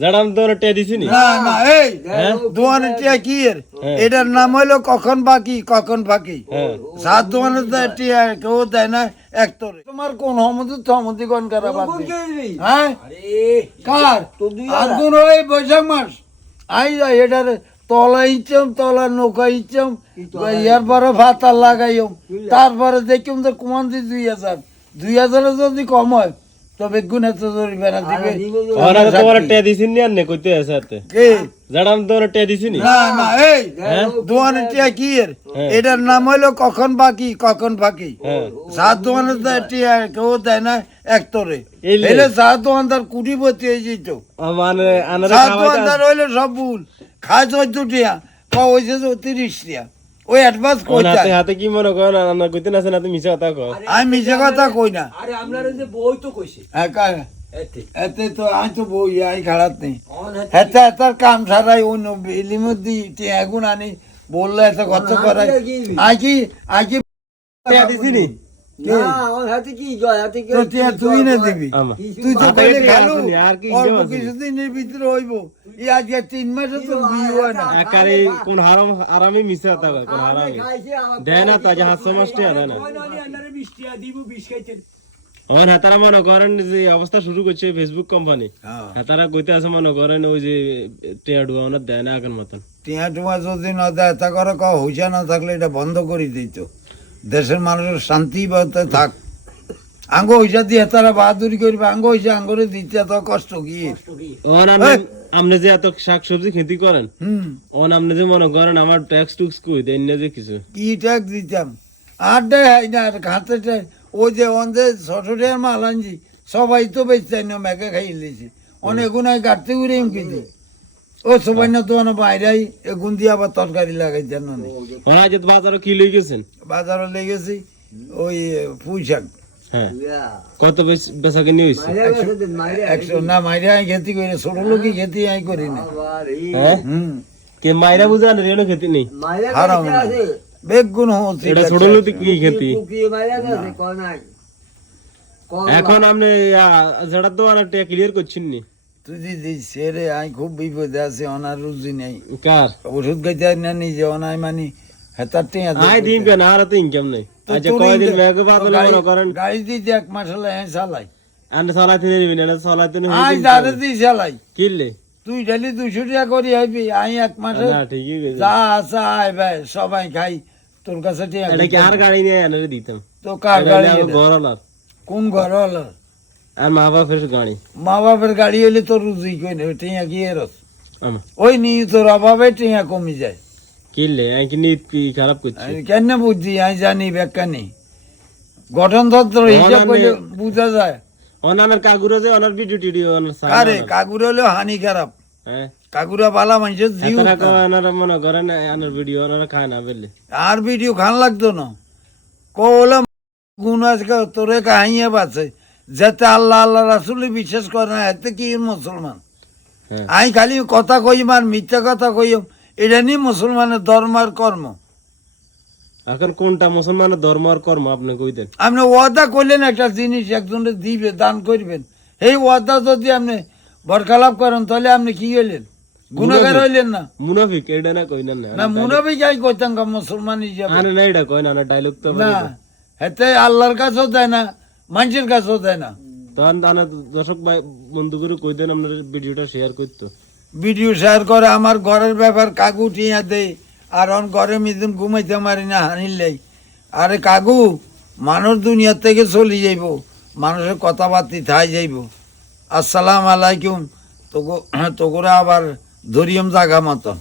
জাড়াম তো টিয়া দিছি নি না না এই দোয়ানের টিয়া কি এর এটার নাম হইলো কখন বাকি কখন ফাঁকি সাত দোয়ানের টিয়া কেউ দেয় না একতরে তোমার কোন হমতি কোন করা বাদ হ্যাঁ কার আগুন ওই বৈশাখ মাস আই যাই এটার তলা ইচ্ছাম তলা নৌকা ইচ্ছাম ইয়ার পরে ভাতা লাগাইম তারপরে দেখিম তো কুমান দি 2000 যদি কম হয় তবে গুণ এত ধরবে না দিবে ওরা তোমার টিয়া দিছি নি আর নে কইতে আছে আতে কে জাড়াম তো টিয়া দিছি নি না না এই দোয়ানের টিয়া কি এর এটার নাম হইলো কখন বাকি কখন ফাঁকি সাত দোয়ানের টিয়া কেউ দেয় না একতরে এলে সাত দোয়ানদার কুটিপতি হয়ে যেত মানে আনারে সাত দোয়ানদার হইলে সব ভুল খায় 14 টিয়া হয়েছে 30 টিয়া ওই অ্যাডভান্স কই হাতে হাতে কি মনে করেন আনার কইতে না না তুমি মিছা কথা কও আমি মিছে কথা কই না আরে আপনার যে বই তো কইছে হ্যাঁ কার এতে এতে তো আমি তো বই আই খারাপ নেই হেতে এতার কাম সারাই অন্য ইলিমুদ্দি টিয়াগুন আনি বললে এত খরচ করাই আই কি টিয়া দিছি নি না ওর হাতে কি জয় হাতে কি তো টিয়া তুই না দিবি আমা তুই তো কইলে খালু আর কি অল্প কিছুদিনের ভিতরে হইব এই আজকে 3 মাসে তো বিয়ে হয় না একারে কোন হারাম আরামে মিছা কথা কয় কোন হারামে দেয় না তা যে 700 মাস টিয়া দেয় না ওই ননি আন্ডারে 20 টিয়া দিব 20 খাইতেন ওর হাতারা মনে করেন যে অবস্থা শুরু করছে ফেসবুক কোম্পানি হাতারা কইতে আছে মনে করেন ওই যে টিয়া ডুয়া ওনার দেয় না আগের মতন টিয়া টুয়া যদি না দেয় তা করে হইসা না থাকলে এটা বন্ধ করে দিত দেশের মানুষের শান্তি বাতে থাক আঙ্গ হইসা দিয়ে তারা বাহাদুরি করবে আঙ্গ হইসা আঙ্গরে দিতে এত কষ্ট কি ওন আপনি যে এত শাকসবজি খেতি করেন ওন আপনি যে মনে করেন আমার ট্যাক্স টুক্স কই দেন না যে কিছু কি ট্যাক্স দিতাম আর দেয় হয় না আর ঘাতে ওই যে অন্ধে 600 টাকার মাল আনছি সবাই তো বেচাই না মেঘে খাইয়ে লিয়েছি অনেক গুণায় গাড়তে উড়ে কিনছি ও সবাই না তো বাইরে এগুন দিয়ে আবার তরকারি লাগাই জান ওরা যে বাজারে কি লই গেছেন বাজারে লেগেছি ওই পুঁই শাক হ্যাঁ কত বেচা কিনি হইছে 100 না মাইরে আই খেতি করি ছোট লোকই খেতি আই করি না হ্যাঁ কে মাইরা বুঝান রেনো খেতি নেই হারাম না বেগুন হচ্ছে এটা ছোট লোক কি খেতি কি মাইরা আছে কোন নাই এখন আপনি যেটা তো আর ক্লিয়ার করছেন নি তুই দিদি সেরে আই খুব বিপদে আছে অনার রুজি নেই কার ওষুধ খাইতে না নিজে অনাই মানি হেতারটি আই দিন কেন আর তো ইনকাম নাই আচ্ছা কয়দিন মেঘে বাদল মনে করেন গাড়ি দিতে 1 মাস হলে চালাই আন্ডা চালাতে নিবি না চালাতে নি আই দাঁড়ে দিই চালাই কিনলে তুই ডেলি 200 টাকা করি আইবি আই 1 মাসে না ঠিকই কইছ যা আছে আই ভাই সবাই খাই তোর কাছে টিয়া এটা কি আর গাড়ি নিয়ে আনরে দিতাম তো কার গাড়ি এটা? ঘর আলার কোন ঘর হলো আর মা বাপের গাড়ি মা বাপের গাড়ি হইলে তোর রুজি কই না টিয়া কি এরস আমা ওই নি তোর অভাবে টিয়া কমে যায় কিনলে আই কি নিত কি খারাপ করছে আমি কেন বুঝছি আমি জানি ব্যাখ্যা নেই গঠনতন্ত্র হিসাব করলে বুঝা যায় অনার কাগুরে যে অনার ভিডিও টিডিও অনার কারে কাকুর হলেও হানি খারাপ হ্যাঁ কাকুরা বালা মানুষের জিও তারা কো অনার মনে করেন অনার ভিডিও অনার খায় না বললে আর ভিডিও খান লাগতো না কোলা গুণ আজকে তোরে কাহিয়ে বাঁচে যাতে আল্লাহ আল্লাহ রাসুলি বিশ্বাস করে না এতে কি মুসলমান হ্যাঁ আমি খালি কথা কইম আর মিথ্যা কথা কইম এটা নিয়ে মুসলমানের ধর্ম আর কর্ম এখন কোনটা মুসলমানের ধর্ম আর কর্ম আপনি কই দেন আপনি ওয়াদা করলেন একটা জিনিস একজনের দিবে দান করবেন এই ওয়াদা যদি আপনি বরখালাপ করেন তাহলে আপনি কি হইলেন গুনাহগার হইলেন না মুনাফিক এটা না কই না না মুনাফিক আই কইতাম কা মুসলমান হিসাবে আরে না এটা কই না না ডায়লগ তো না হেতে আল্লাহর কাছেও দেয় না মানুষের কাছেও দেয় না তখন তাহলে দর্শক ভাই বন্ধু করে কই দেন আপনার ভিডিওটা শেয়ার করতো ভিডিও শেয়ার করে আমার ঘরের ব্যাপার কাকু টিয়া দেয় আর অন ঘরে মিদিন ঘুমাইতে পারি না হানিলেই আরে কাকু মানুষ দুনিয়ার থেকে চলে যাইব মানুষের কথাবার্তি থাই যাইব আসসালাম আলাইকুম তোকে আবার ধরিয়ম জাগা মতো